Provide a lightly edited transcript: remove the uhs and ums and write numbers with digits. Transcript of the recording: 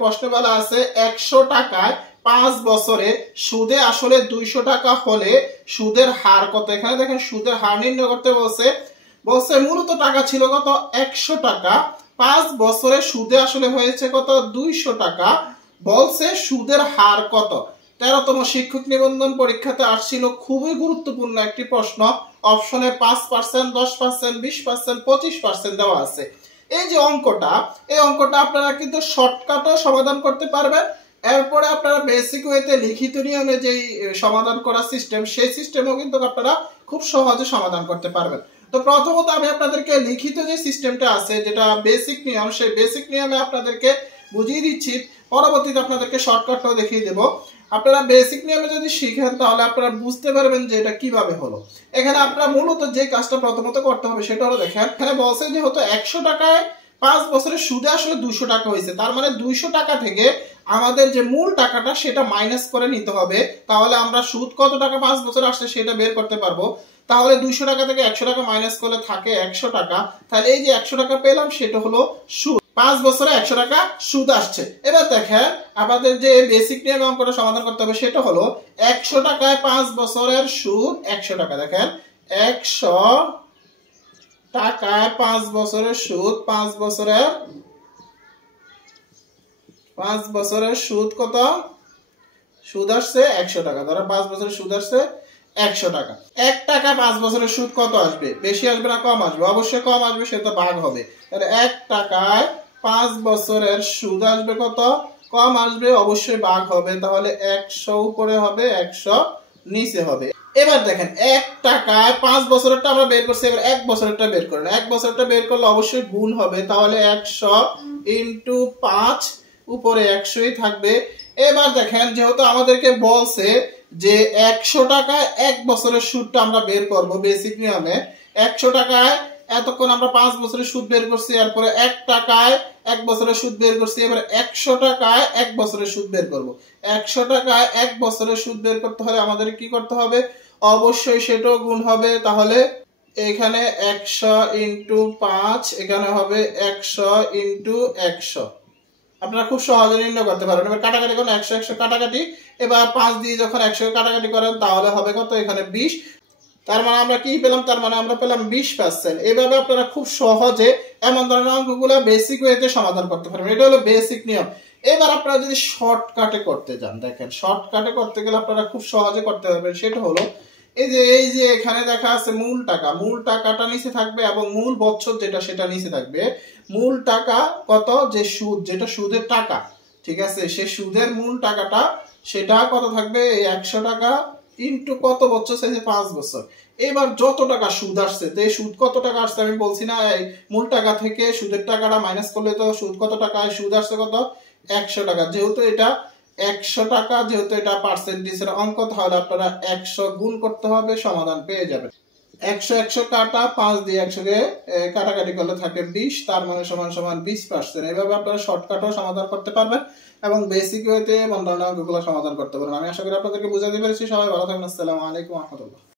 প্রশ্নে বলা আছে 100 টাকায় 5 বছরে সুদে আসলে 200 টাকা হলে সুদের হার কত। এখানে দেখেন সুদের হার নির্ণয় করতে বলছে। মূলত টাকা ছিল কত 100 টাকা, 5 বছরে সুদে আসলে হয়েছে কত 200 টাকা। বলছে সুদের হার কত। 13তম শিক্ষক নিবন্ধন পরীক্ষাতে আসছিল, খুবই গুরুত্বপূর্ণ একটি প্রশ্ন। অপশনে 5%, 10%, 20%, 25% দেওয়া আছে। এই যে অঙ্কটা, এই অঙ্কটা আপনারা কিন্তু শর্টকাটও সমাধান করতে পারবেন। এরপরে আপনারা বেসিক ওয়েতে লিখিত নিয়মে যেই সমাধান করার সিস্টেম, সেই সিস্টেমও কিন্তু আপনারা খুব সহজে সমাধান করতে পারবেন। তো প্রথমত আমি আপনাদেরকে লিখিত যে সিস্টেমটা আছে, যেটা বেসিক নিয়ম, সেই বেসিক নিয়মে আপনাদেরকে বুঝিয়ে দিচ্ছি। পরবর্তীতে আপনাদেরকে শর্টকাটটাও দেখিয়ে দেবো। আপনারা বেসিক নিয়মে যদি শিখেন তাহলে আপনারা বুঝতে পারবেন যে এটা কিভাবে হলো। এখানে আপনারা মূলত যে কাজটা প্রথমত করতে হবে সেটা হলো, দেখেন এখানে বলছে যে হতো 100 টাকায় 5 বছরের সুদে আসলে 200 টাকা হয়েছে। তার মানে 200 টাকা থেকে আমাদের যে মূল টাকাটা সেটা মাইনাস করে নিতে হবে। তাহলে আমরা সুদ কত টাকা 5 বছর আসছে সেটা বের করতে পারবো। তাহলে 200 টাকা থেকে 100 টাকা মাইনাস করলে থাকে 100 টাকা। তাহলে এই যে 100 টাকা পেলাম সেটা হলো সুদ। 5 বছরে 100 টাকা সুদ আসছে। এবার দেখেন আমাদের যে বেসিক নিয়ম অঙ্কটা সমাধান করতে হবে সেটা হলো 100 টাকায় 5 বছরের সুদ 100 টাকা। দেখেন 100 টাকায় 5 বছরের সুদ, 5 বছরের সুদ কত? সুদ আসছে 100 টাকা। ধরো 5 বছরের সুদ আসছে 100 টাকা। 1 টাকা 5 বছরের সুদ কত আসবে? বেশি আসবে না কম আসবে? অবশ্যই কম আসবে, সেটা ভাগ হবে। তাহলে 1 টাকায় 5 বছরের সুদ আসবে কত? কম আসবে, অবশ্যই ভাগ হবে। তাহলে 100 উপরে হবে, 100 নিচে হবে। এবার দেখেন 1 টাকায় 5 বছরেরটা আমরা বের করছি, এবার 1 বছরেরটা বের করেন। 1 বছরটা বের করলে অবশ্যই গুণ হবে। তাহলে 100 ইন্টু 5, উপরে 100ই থাকবে। এবার দেখেন যেহেতু আমাদেরকে বলছে যে 100 টাকায় 1 বছরের সুদটা আমরা বের করব বেসিক নিয়মে। 100 টাকায় এতক্ষণ আমরা 5 বছরের সুদ বের করছি, এরপরে 1 টাকায় 1 বছরের সুদ বের করছি। এবার 100 টাকায় 1 বছরের সুদ বের করব। 100 টাকায় 1 বছরের সুদ বের করতে হলে আমাদের কি করতে হবে? অবশ্যই সেটাও গুণ হবে। তাহলে এখানে 100 ইন্টু 5, এখানে হবে 100 ইন্টু 100। আপনারা খুব সহজে নির্ণয় করতে পারবেন। এবার কাটাকাটি করেন, 100 100 কাটাকাটি। এবার 5 দিয়ে যখন 100 কাটাকাটি করেন তাহলে হবে কত? এখানে 20। তার মানে আমরা কি পেলাম? তার মানে আমরা পেলাম 20%। এইভাবে আপনারা খুব সহজে এমন ধরনের অঙ্কগুলো বেসিক ওয়েতে সমাধান করতে পারবেন। এটা হলো বেসিক নিয়ম। এবার আপনারা যদি শর্টকাটে করতে যান, দেখেন শর্টকাটে করতে গেলে আপনারা খুব সহজে করতে পারবেন। সেটা হলো এই যে এখানে দেখা আছে মূল টাকা, মূল টাকাটা নিচে থাকবে এবং মূল বছর যেটা সেটা নিচে থাকবে। মূল টাকা কত? যে সুদ, যেটা সুদের টাকা, ঠিক আছে, সে সুদের মূল টাকাটা সেটা কত থাকবে? এই 100 টাকা ইন্টু কত বছর? 5 বছর। এবার যত টাকা সুদ আসছে, তো এই সুদ কত টাকা আসছে আমি বলছি না, এই মূল টাকা থেকে সুদের টাকাটা মাইনাস করলে তো সুদ কত টাকা? সুদ আসছে কত? 100 টাকা। যেহেতু এটা 100 টাকা, যেহেতু এটা পার্সেন্টেজের অঙ্ক, তাহলে আপনারা 100 গুণ করতে হবে, সমাধান পেয়ে যাবেন। 100 100 কাটা, 5 দিয়ে 100 কে কাটাকাটি করলে থাকে 20, তার মানে সমান সমান 20%। এইভাবে আপনারা শর্টকাটও সমাধান করতে পারবেন এবং বেসিক ওয়েতে মন ধরনের অঙ্কগুলো সমাধান করতে পারবেন। আমি আশা করি আপনাদেরকে বুঝাতে পেরেছি। সবাই ভালো থাকবেন। আসসালামু আলাইকুম ওয়া রাহমাতুল্লাহ।